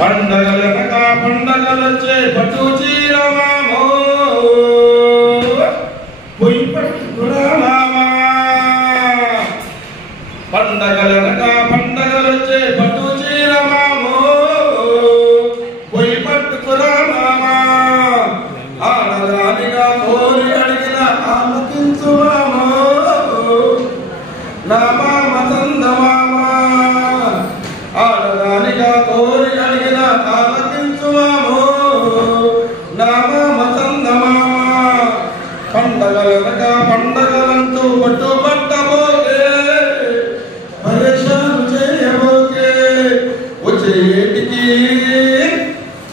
పండగలనక పండగలొచ్చే పట్టు చీర మామో పొయ్యి పట్టుకురా మామా. పండగలనక పండగలొచ్చే పట్టు చీర మామో పొయ్యి పట్టుకురా మామా. ఆడదానిగా కోరి అడిగిన ఆలకించు మామో నా మామ చందమామా. ఆడదానిగా కోరి అడిగిన ఆలకించు మామో నా మామ చందమామా. పండగలనక పండగలంటూ పట్టుబట్టబోకే పరేషాను చేయబోకే.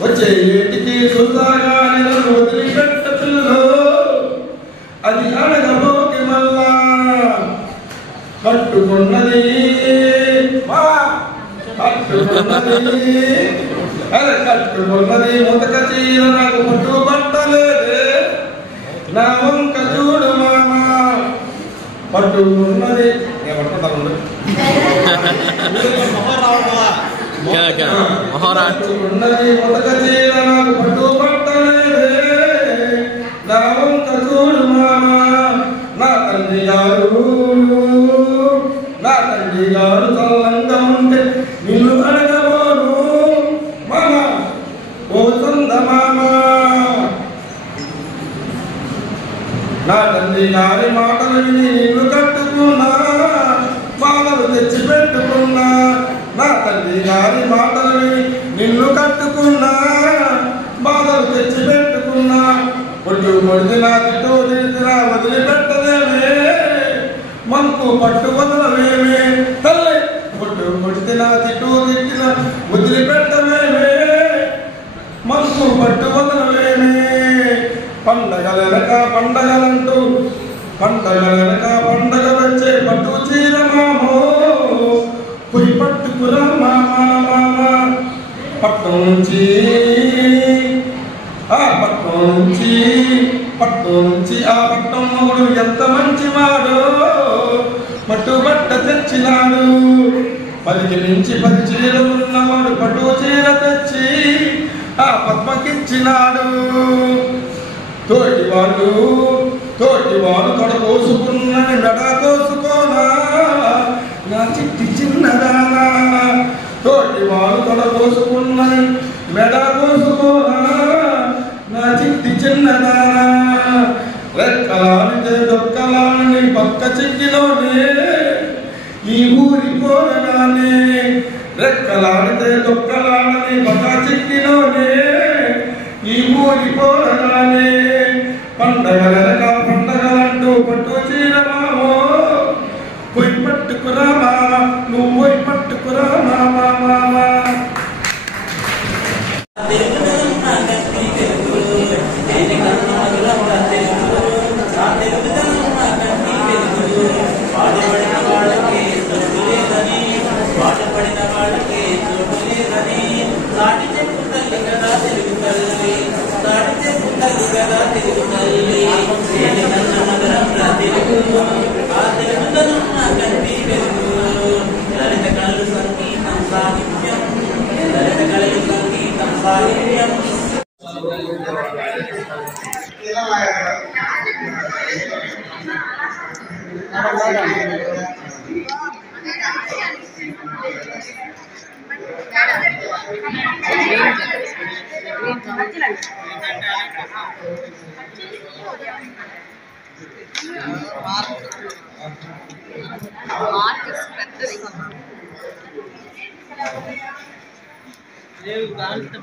వచ్చే ఏటికి సుతాగాని నన్ను వదిలిపెట్ట పిల్లలో అది అడగబోకి మళ్ళా. కట్టుకున్నది ముతక చీర నాకు పట్టుబట్టలేదే నా వంక చూడు మామా. పట్టుకున్నది పట్టుకుంటాను ముతక చీర నాకు పట్టుబట్టలేదే నా వంక చూడు మామా. నా తండ్రి గారు చల్లంగా ఉంటే నిన్ను అడగబోను మామా ఓ చందమామా. నా తండ్రి గారి మాటలు విని నిన్ను కట్టుకున్నా బాధలు తెచ్చి పెట్టుకున్నా. నా తండ్రి గారి మాటలు విని నిన్ను కట్టుకున్నా బాధలు తెచ్చి పెట్టుకున్నా. పొట్టు పొడిదినా తిట్టు తిరిగినా వదిలిపెట్టదేమే మనకు పట్టు వదలవేమే తల్లి. పొట్టు పొడిదినా తిట్టు తిట్టినా వదిలిపెట్టవేమే మనకు పట్టు వదలవేమే. పండగలనక పండగలంటూ పండగలనక పండగలొచ్చే పట్టు చీర మామో పొయ్యి పట్టుకురా మామా. పట్టు నుంచి ఆ పట్టం మొగుడు ఎంత మంచివాడో పట్టుబట్ట తెచ్చినాడు. 10 నుంచి 10 చీరలు ఉన్నవాడు పట్టు చీర తెచ్చి ఆ పద్మకిచ్చినాడు. తోటి వాళ్ళు తొడ కోసుకున్నని మెడ కోసుకోనా నా చిట్టి చిన్నదానా. తోటి వాళ్ళు తొడ కోసుకున్నని మెడ కోసుకోనా నా చిట్టి చిన్నదానా. రెక్కలాడితే దొక్కలాని పక్క చిక్కిలోనే ఈ ఊరి పోరగానే. రెక్కలాడితే దొక్కలాడని పక్క చిక్కిలోనే ఈ ఊరి పోరగానే. పండగలనక పండగలంటూ పట్టు చీర మామో పొయ్యి పట్టుకురా మామా. నువ్వు పొయ్యి పట్టుకురా మామా మామా.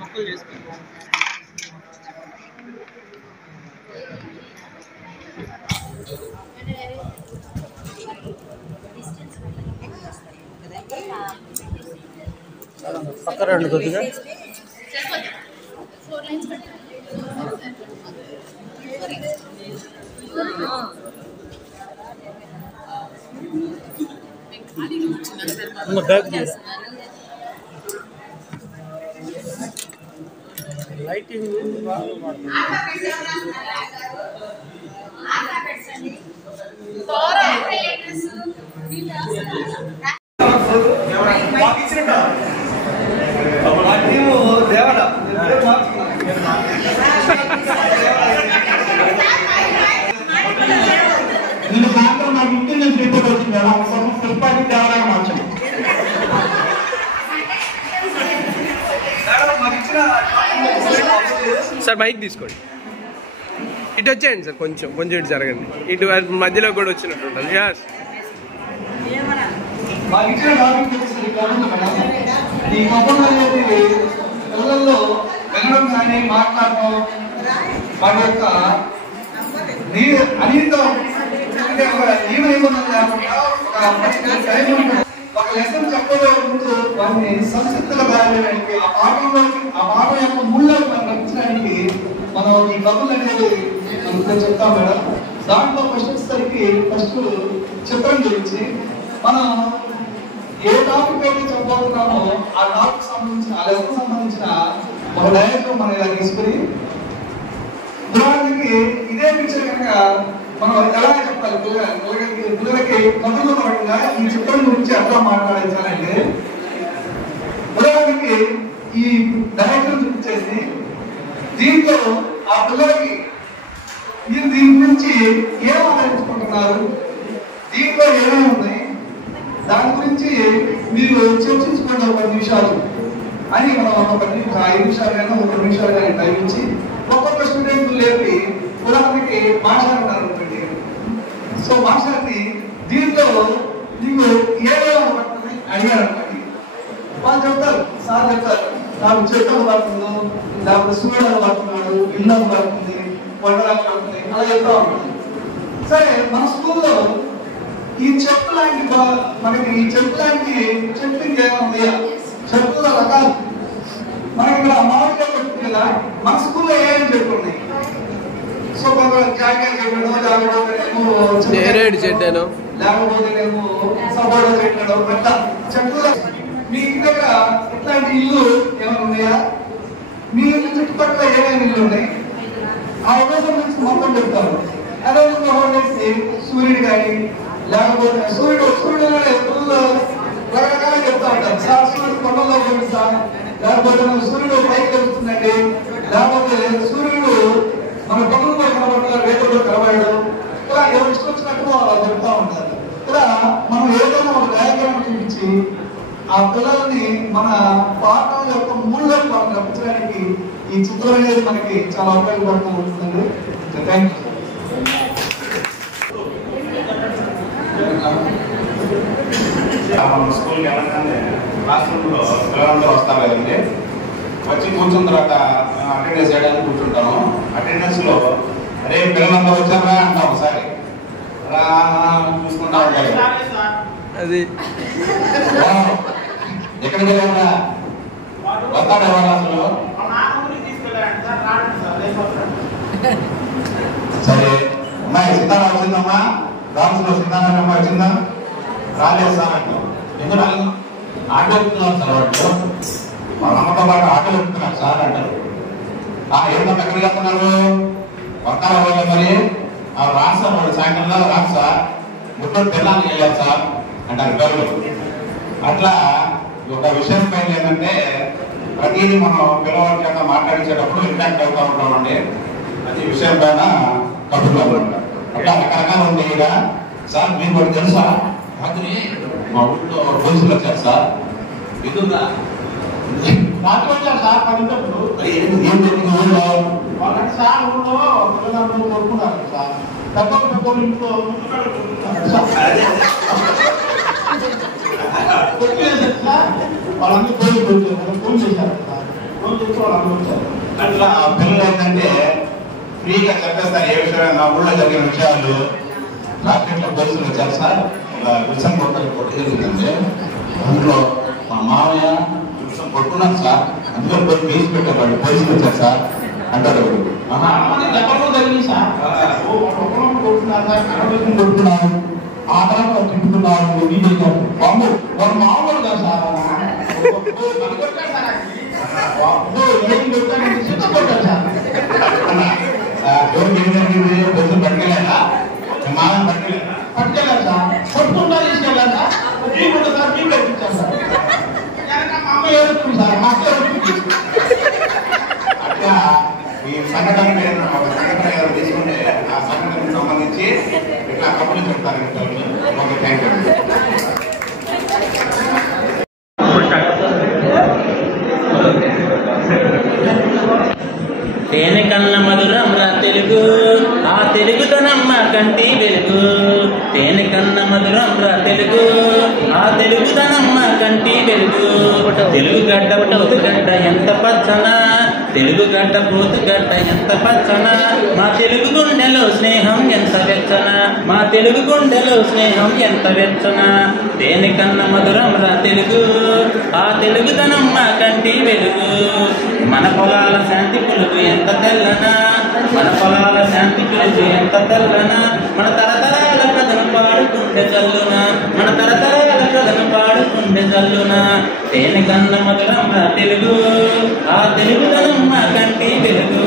మొక్కలు చేసుకుంటాం. పక్కన రెండు కొద్దిగా bag lighting team sir mic తీసుకోండి, ఇటు వచ్చేయండి సార్, కొంచెం కొంచెం ఇటు జరగండి, ఇటు మధ్యలో కూడా వచ్చినట్టు ఉంటుంది. ఈ కబుర్లు అనేది పిల్లల్లో వెళ్ళడం కానీ మాట్లాడటం వాటి యొక్క అనేక ఒక లెసన్ చెప్పే ముందు వారిని సంస్కృతిలో రాయడానికి ఆ పాఠం యొక్క ముళ్ళను మనం రచించడానికి మనం ఈ కబుర్లు అనేది చెప్తాం మేడం. దాంట్లో ఫస్ట్ వచ్చేసరికి ఫస్ట్ చిత్రం గురించి మనం ఏ టాపిక్ అయితే చెప్పబోతున్నామో ఆ టాపిక్ సంబంధించిన ఆ లెసన్ సంబంధించిన ఒక డైరెక్టర్ మనం ఇలా తీసుకుని ఉదాహరణకి ఇదే పిక్చర్ కనుక మనం ఎలా చెప్పాలి పిల్లలకి మొదలు పడకుండా ఈ చిత్రం గురించి ఎట్లా మాట్లాడించాలంటే ఉదాహరణకి ఈ డైరెక్టర్ చూపించేసి దీంట్లో ఆ పిల్లలకి మీరు దీని గురించి ఏం ఆలోచించుకుంటున్నారు, దీంట్లో ఏమేమి ఉన్నాయి, దాని గురించి మీరు చర్చించుకోండి ఒక 10 నిమిషాలు అని మనం ఒక 5 నిమిషాలు కానీ 3 నిమిషాలు కానీ టైం ఇచ్చి ఒక్కొక్క స్టూడెంట్ లేపి ఉదాహరణకి మాస్టర్ ఉన్నారు అనుకోండి. సో మాస్టర్ని దీంట్లో నీకు ఏమేమి పడుతుంది అడిగారు అనుకోండి. వాళ్ళు చెప్తారు, సార్ చెప్తారు నాకు చెట్టు పడుతుందో లేకపోతే సూర్యుడు పడుతున్నాడు, ఇల్లు పడుతుంది, వండరాలు పడుతుంది, అలా చెప్తా ఉంటుంది. సరే మన స్కూల్లో ఈ చెట్టు లాంటి మనకి ఈ చెట్టు లాంటి చెట్లు ఇంకేముంది, చెట్ల రకాలు మనకి ఇక్కడ మామిడికాయ చెట్టు కదా, మన స్కూల్లో ఏమేమి చెట్లు ఉన్నాయి. సో జాకాయ చెట్టు, నేరేడు చెట్టు, లేకపోతేనేమో సపోటా చెట్లు, అట్లా చెట్లు. మీ ఇంటి దగ్గర ఇట్లాంటి ఇల్లు ఏమైనా ఉన్నాయా, మీ ఇల్లు చుట్టుపక్కల ఏమేమి ఇల్లు ఉన్నాయి, ఆ ఉపయోగం నుంచి మొత్తం చెప్తారు. అదే విధంగా సూర్యుడు కానీ లేకపోతే సూర్యుడు రకరకాలుగా చెప్తా ఉంటారు. సార్ సూర్యుడు కొండల్లో పోయింది సార్, లేకపోతే సూర్యుడు పైకి వెళ్తుందండి, లేకపోతే సూర్యుడు మన కొండలు కూడా కనబడతారు, రేతుల్లో కనబడడం, ఇలా ఎవరు ఇష్టం వచ్చినట్టు అలా చెప్తా ఉంటారు. ఇలా మనం ఏదైనా ఒక డయాగ్రామ్ చూపించి ఆ పిల్లల్ని మన పాఠం యొక్క మూల్యం మనం రప్పించడానికి ఈ చిత్రం అనేది మనకి చాలా ఉపయోగపడుతూ ఉంటుందండి. Thank you. స్కూల్కి వెళ్ళగానే క్లాస్ రూమ్లో పిల్లలందరూ వస్తారు కదండి, వచ్చి కూర్చున్న తర్వాత అటెండెన్స్ చేయడానికి కూర్చుంటాము. అటెండెన్స్లో అరే పిల్లలందరూ వచ్చారా అంటాం, ఒకసారి అలా చూసుకుంటా ఉంటారు. అది ఎక్కడికి వెళ్ళారా వస్తాడు ఎవరు అసలు. సరే అమ్మాయి సిద్ధారా వచ్చిందమ్మా, రాల్సిన సిద్ధాంత అమ్మాయి వచ్చిందా, రాలేదు సార్ అంటాం. ఎందుకు రాలేదు, ఆటో ఎక్కుతున్నారు సార్ వాళ్ళు, వాళ్ళ అమ్మతో పాటు ఆటో ఎక్కుతున్నారు సార్ అంటారు. ఏంటో ఎక్కడికి వెళ్తున్నారు, వస్తారా వాళ్ళు మరి రాదు సార్, వాళ్ళు సాయంత్రంలో రాదు సార్, ముట్టూరు పిల్లలకి వెళ్ళారు సార్ అంటారు పిల్లలు. అట్లా ఒక విషయం పైన ఏంటంటే ప్రతిదీ మనం పిల్లవాడి చేత మాట్లాడించేటప్పుడు ఇంపాక్ట్ అవుతూ ఉంటామండి. ప్రతి విషయం పైన కబుర్లు అనమాట. అట్లా రకరకాలు ఉంటాయి. ఇక సార్ మీరు కూడా తెలుసా, రాత్రి మా ఊళ్ళో పోలీసులు వచ్చారు సార్, ఎందుకురా రాత్రి వచ్చారు సార్ 10 ఏం జరిగింది ఊళ్ళో వాళ్ళకి సార్, ఊళ్ళో పిల్లలందరూ కొడుకున్నారు సార్, తప్పకుండా ఇంట్లో వాళ్ళందరూ ఫోన్ చేశారు సార్, ఫోన్ చేసి వాళ్ళందరూ వచ్చారు. అట్లా పిల్లలు ఏంటంటే ఫ్రీగా చెప్పేస్తారు ఏ విషయమైనా. నా ఊళ్ళో జరిగిన విషయాలు రాత్రిలో పోలీసులు వచ్చారు సార్, విషయం కొట్టు జరుగుతుంది, అందులో మా మామయ్య విషయం కొట్టుకున్నాను సార్, అందులో పోయి కేసు పెట్టారు, వాళ్ళు పోలీసులు వచ్చారు సార్ అంటారు. ఎక్కడో జరిగింది సార్, కొట్టుకున్నారు సార్, కనబడి కొట్టుకున్నారు, ఆ తర్వాత తింటున్నారు, చేశారు. బాబు వాళ్ళు మామూలు కదా సార్, బస్సు పట్టుకెళ్ళా, మామూలు పట్టుకెళ్ళారు సార్, కొట్టుకుంటా తీసుకెళ్ళారు సార్, సార్ మీకు పెట్టించారు సార్, మా అమ్మ ఏడుస్తుంది సార్, మా అక్క ఏడుస్తుంది. అట్లా ఈ సంఘటన తీసుకుంటే ఆ సంఘటనకు సంబంధించి ఇట్లా కబుర్లు చెప్తారు. Okay, thank you. కన్న మధురం రా తెలుగు, ఆ తెలుగుతనమ్మ కంటి వెలుగు. తేనె కన్న మధురం రా తెలుగు, ఆ తెలుగుతనమ్మ కంటి వెలుగు. తెలుగు గడ్డ పోతుగడ్డ ఎంత పచ్చన, తెలుగు గడ్డ పోతుగడ్డ ఎంత పచ్చన. మా తెలుగు గుండెలో స్నేహం ఎంత వెచ్చన, మా తెలుగు గుండెలో స్నేహం ఎంత వెచ్చన. తేనె కన్న మధురం రా తెలుగు, ఆ తెలుగుతనమ్మ కంటి వెలుగు. మన పొలాల శాంతి పులుగు ఎంత తెల్లనా, మన పొలాల శాంతి పులుగు ఎంత తెల్లనా. మన తరతరాల కథను పాడుకుంటే జల్లునా, మన తరతరాల కథను పాడుకుంటే జల్లునా. తేనె కన్న మధురం రా తెలుగు, ఆ తెలుగుతనమ్మ కంటి వెలుగు.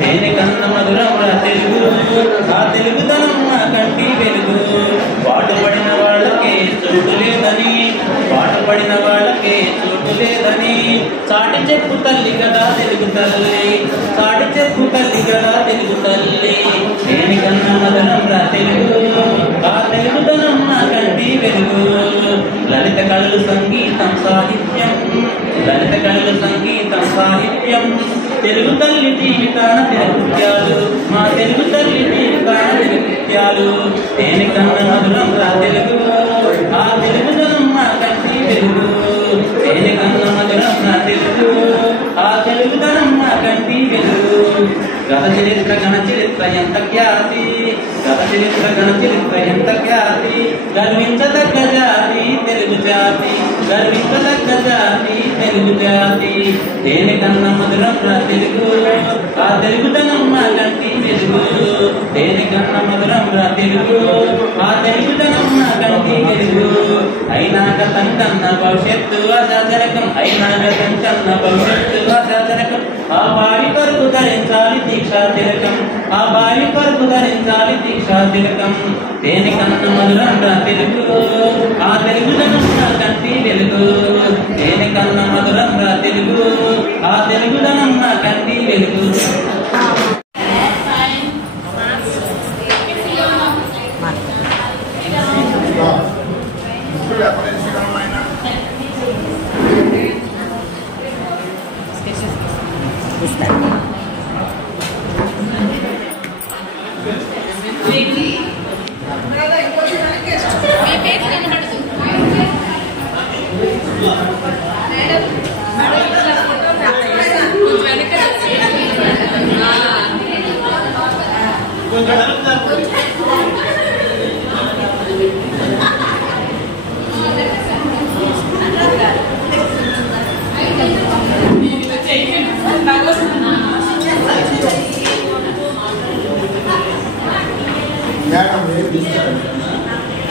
తేనె కన్న మధురం రా తెలుగు, ఆ తెలుగుతనమ్మ కంటి వెలుగు. పాటుపడిన వాళ్ళకే చోటు లేదని, పాటుపడిన వాళ్ళకే చోటు లేదని. చాటి చెప్పు తల్లి కదా తెలుగు తల్లి, చాటి చెప్పు తల్లి కదా తెలుగు తల్లి. తేనె కన్న మధురం రా తెలుగు, ఆ తెలుగుతనమ్మ కంటి వెలుగు. లలిత కళలు సంగీతం సాహిత్యం, లలిత కళలు సంగీతం సాహిత్యం. తెలుగు తల్లి జీవితాన తిరుగుత్యాలు, మా తెలుగు తల్లి జీవితాన తిరుగుత్యాలు. తేనె కన్న మధురం రా తెలుగు, ఆ తెలుగుతనమ్మ కంటి వెలుగు. తేనె కన్న మధురం రా తెలుగు, ఆ తెలుగుతనమ్మ కంటి వెలుగు. గత చరిత్ర గణ చరిత్ర ఎంత ఖ్యాతి, గత చరిత్ర గణ చరిత్ర ఎంత ఖ్యాతి. గర్వించదగ్గ జాతి తెలుగు జాతి, గర్వించదగ్గ జాతి తెలుగు జాతి. తేనె కన్న మధురం రా తెలుగు, ఆ తెలుగుతనమ్మ కంటి వెలుగు. తేనె కన్న మధురం రా తెలుగు, ఆ తెలుగుతనమ్మ కంటి వెలుగు. అయినాక తంకన్న భవిష్యత్తు అసాధరకం, అయినాక తంకన్న భవిష్యత్తు అసాధరకం. ఆ బావి కొరకు ధరించాలి దీక్షా తిలకం, ఆ బావి కొరకు ధరించాలి దీక్షా తిలకం. తేనె కన్న మధురం రా తెలుగు, ఆ తెలుగుతనమ్మ కంటి వెలుగు. తేనె కన్న మధురం రా తెలుగు, ఆ తెలుగుతనమ్మ కంటి వెలుగు.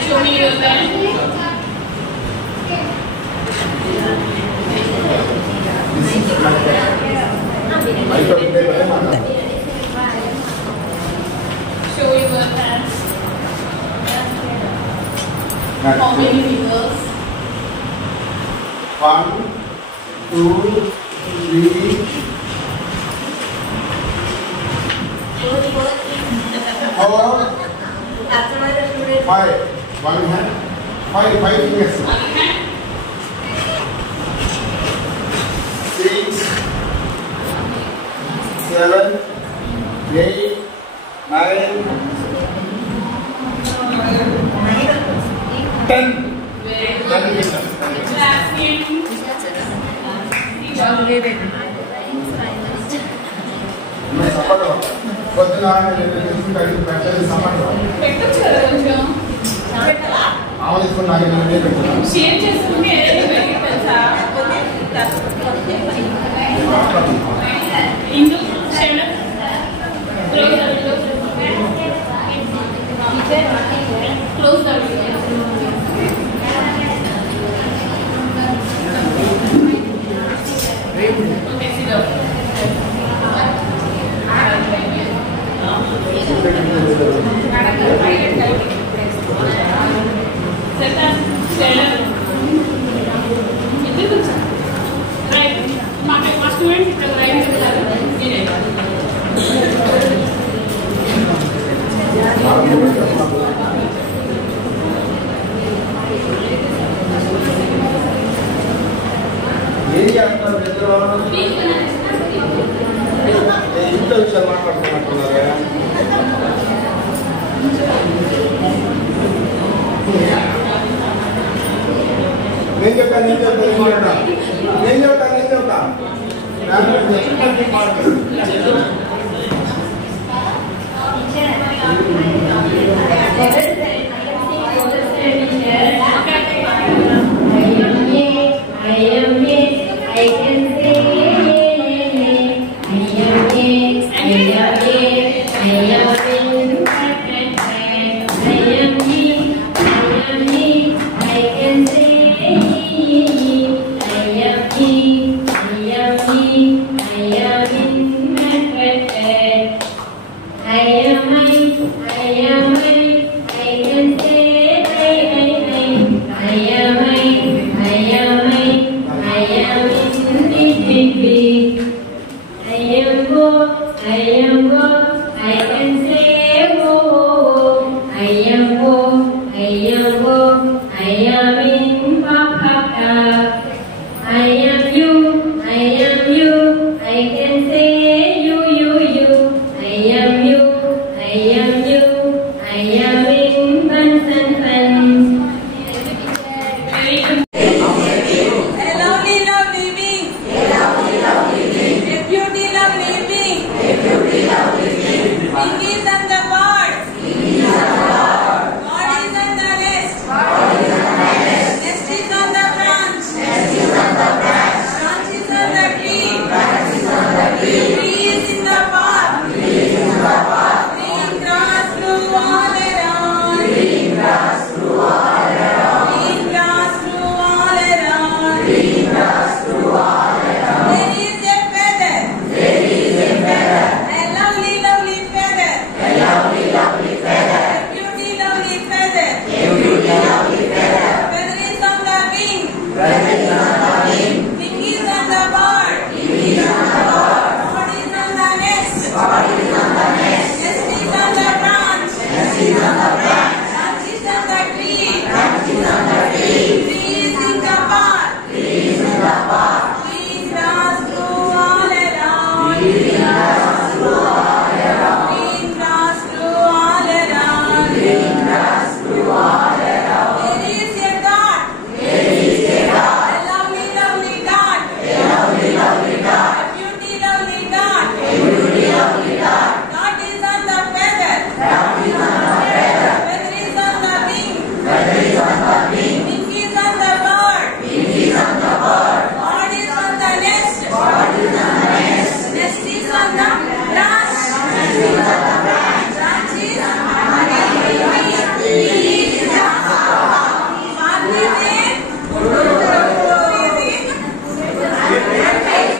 Show me your pen. Show your hands. How many fingers? 1, 2, 3, 4, 5. One hand. 5 fingers. 6, 7, 8, 9, 10. Very good. Last name. పెట్టొచ్చు కదా కొంచెం. షేర్ చేసుకుంటే ఏదైనా పెరిగి తెలుసా? ఇందు షేర్ క్లోజ్ ఏరియా ఇంట్లో విషయాలు మాట్లాడుతున్నట్టున్నారా? నేను చెప్తా I am